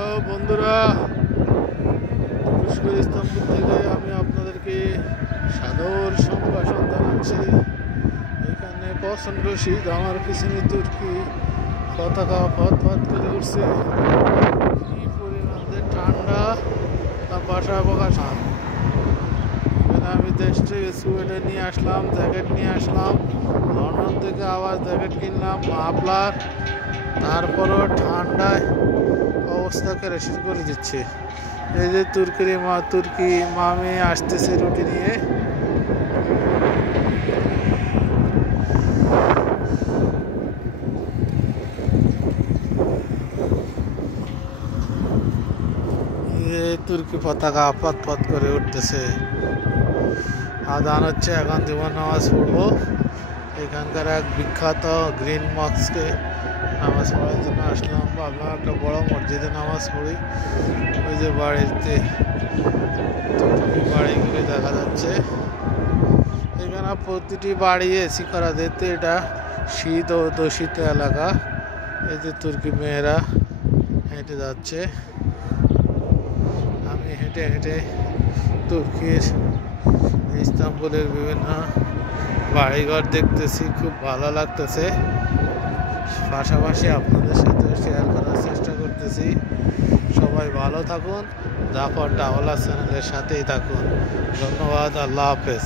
Hello বন্ধুরা, তুরস্কের Istanbul থেকে আমি আপনাদেরকে সাদর সম্ভাষণ জানাচ্ছি। এখানে প্রচণ্ড শীত, আমার পিছনে তুর্কি পতাকা ফত করে উঠছে। কি পরিমাণে ঠান্ডা, তার পাশাপাশি এখানে আমি দেশ থেকে সোয়েটার নিয়ে আসলাম, জ্যাকেট নিয়ে আসলাম। লন্ডন থেকে আবার জ্যাকেট কিনলাম, মাফলার। তারপরও ঠান্ডায় অবস্থা ক্রাশিস করে দিচ্ছে। এই যে তুর্কি মামি আসতেছে রুটি নিয়ে। তুর্কি পতাকা পথ করে উঠতেছে। আদান হচ্ছে, এখন জীবন নামাজ পড়বো। এখানকার এক বিখ্যাত গ্রিন মস্কে নামাজ পড়ার জন্য আসলাম। ভাবলাম একটা বড় মসজিদে নামাজ পড়ি। ওই যে বাড়িতে তুর্কি বাড়িগুলি দেখা যাচ্ছে। এখানে প্রতিটি বাড়ি এসি করা যেতে। এটা শীত ও দূষিত এলাকা। এই যে তুর্কি মেয়েরা হেঁটে যাচ্ছে। আমি হেঁটে হেঁটে তুর্কির ইস্তাম্বুলের বিভিন্ন বাড়িঘর দেখতেছি, খুব ভালো লাগতেছে। পাশাপাশি আপনাদের সাথে শেয়ার করার চেষ্টা করতেছি। সবাই ভালো থাকুন, জাফর ট্রাভেলার চ্যানেলের সাথেই থাকুন। ধন্যবাদ, আল্লাহ হাফেজ।